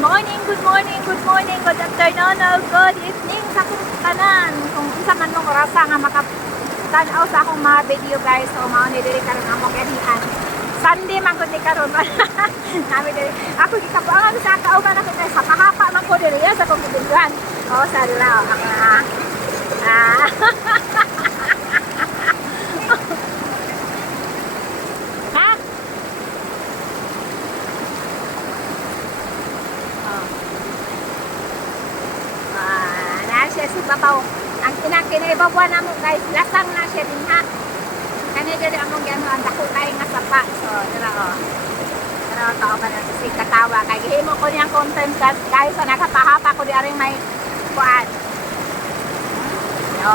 good afternoon, or good evening sa kung tanan. Kung isa man mong orasa nga makatanaw sa akong mga video guys, so mauni diri karon among ganihan. Sunday man ko ni karon. Nami diri. Ako gikabuangan sa kauban ako guys, sa kahapa man ko diri sa kong gibuan. Oh, sa dira ako. Siya si babaw. Ang kinaibabaw na mo guys, lasang na siya din ha. Kani diri among gano'n, dako kay nga sapa. So, dira o. Pero tao ba na si katawa. Kaya gihimo ko niyang content guys. So, nakapahapa ko di aring may kuan. O.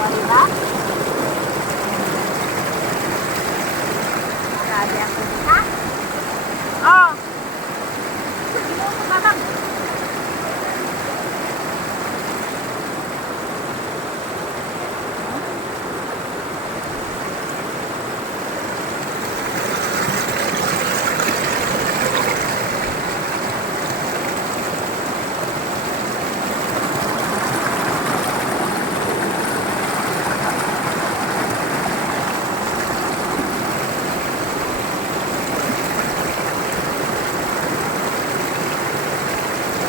O, diba? Marami ako din ha. O. Gino ko mamang.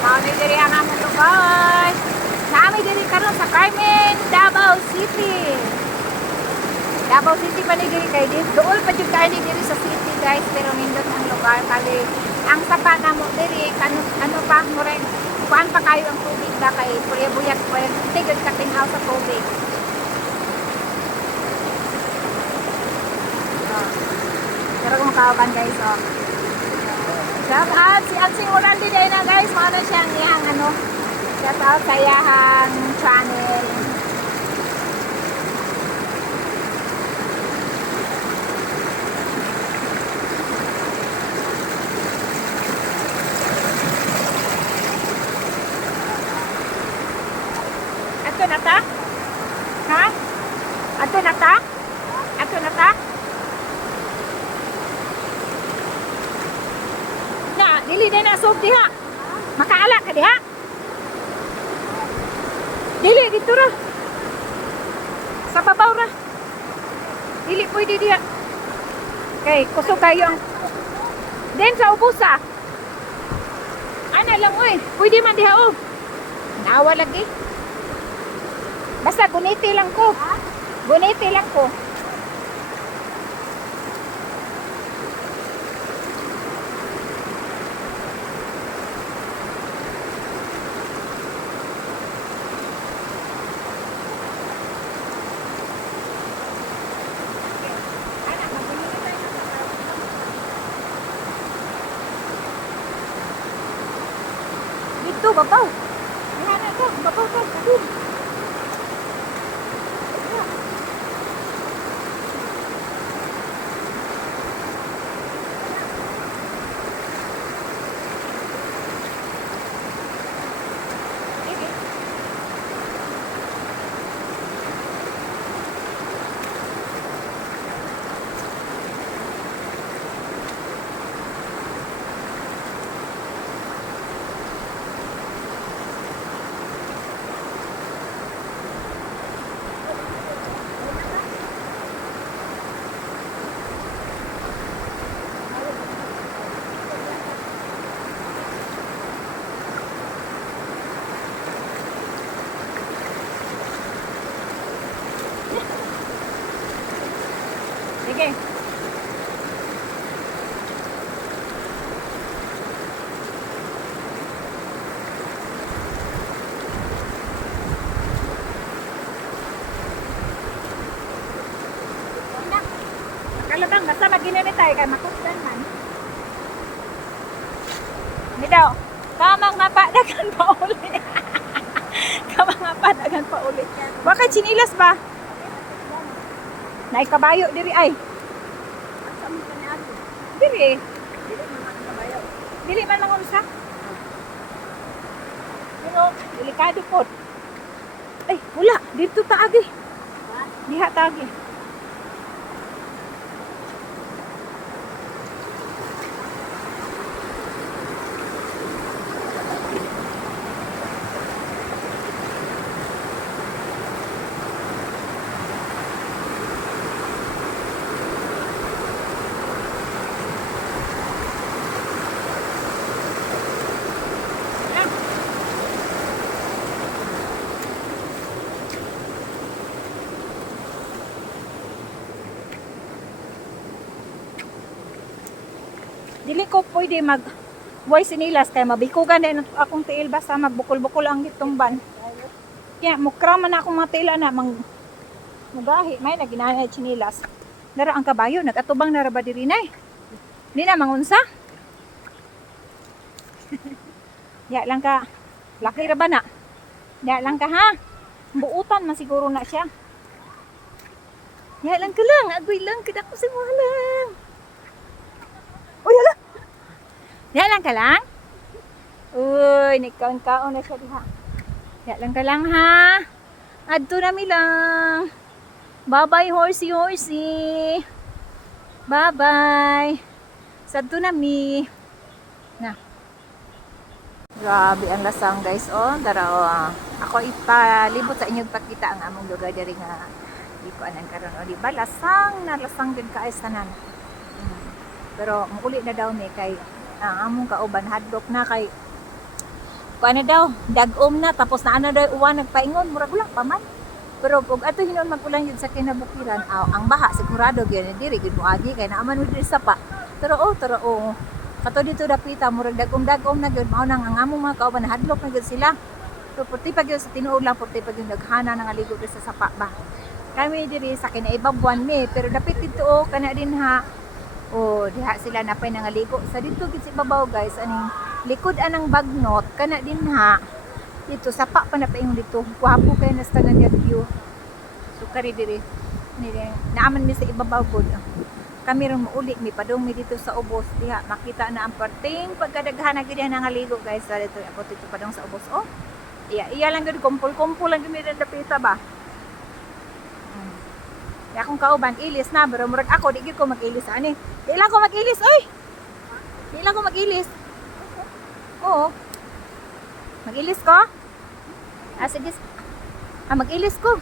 Kami diri ang among lugar. Kami diri karon sa Carmen, Davao City. Davao City pa ni diri kay dool pa jud kay diri sa city guys, pero nindot ang lugar kali. Ang sapa namo diri ano pa murag kuan pa kayo ang tubig da kay buyat po tigod ka tingaw sa tubig. Pero kung kauban guys oh. Shout out si Atsing Uraldi day na guys, mga siyang iyang ano, shout out sa iyang channel. Ato na ta? Ha? Ato na ta? Ato na ta? Dili din na sob diha. Makaala ka diha. Dili dito ra. Sa babaw ra. Dili pwede diha. Okay, kusog kayo ang den sa ubusa. Ana lang oy. Pwede man diha oh. Nawa lagi. Basta guniti lang ko. Guniti lang ko. Dito, babaw. Yan na ito. Babaw ka. Dito. Sige. Kalabang, basta maginanit tayo kay makustan man. Hindi daw. Kamang mapadagan pa uli. Kamang mapadagan pa uli. Baka chinilas ba? Naikabayo diri ay. Diri. Dili man lang unsa. Pero delikado po. Ay, wala. Dito taagi. Diha taagi. Dili ko pwede mag buhay sinilas kay mabikugan din akong tiil basta magbukol-bukol ang gitumban. Kaya mukra man akong mga tila na mugahi may naginanay sinilas. Dara ang kabayo nagatubang na ra ba diri nay? Di na mangunsa? Ya lang ka. Laki ra ba na? Ya lang ka ha. Buutan man siguro na siya. Ya lang ka lang, agoy lang kada ko si lang. Uy, hala. Ya lang ka lang. Uy, nikaon-kaon na siya diha. Ya lang ka lang ha. Adto na mi lang. Bye-bye horsey. Bye-bye. Sadto na mi. Na. Grabe ang lasang guys. Oh, dara oh. Ako ipalibot sa inyong pakita ang among lugar diri nga di ko anan karon. O di ba lasang na lasang gid kaay tanan. Pero muli na daw ni kay ang among kauban hadlok na kay kuan na daw dagom na tapos na ana daw uwan nagpaingon murag ulang pa man. Pero kung ato hinon magulang yun sa kinabukiran, ang baha sigurado gyud diri gid moagi kay naaman mo diri sa pa. Pero kato dito dapita murag dagom-dagom na gyud mao nang ang among mga kauban hadlok na gyud sila. So purti pa gyud sa tinuod lang purti pa gyud naghana nang aligo diri sa sapa ba. Kami diri sa kinaibabuan mi pero dapit dito kana din ha. Diha sila napay nangaligo. Sa dito gid si babaw guys, aning likod anang bagnot kana din ha. Dito sapa pa na paingon dito. Kuhapo kay nasta na view. So kari diri. Naaman mi sa ibabaw gud. Kami ron mauli mi padong mi dito sa ubos diha. Makita na ang parting pagkadaghan na gid nangaligo guys. Sa dito ako dito padong sa ubos. Iya lang gud kumpul-kumpul lang gid dapita ba. Kaya akong kauban, ilis na, pero murag ako, di ko mag-ilis, ani. Di lang ko mag-ilis, oy! Di lang ko mag-ilis. Oo. Mag-ilis ko? Sige. Mag-ilis ko.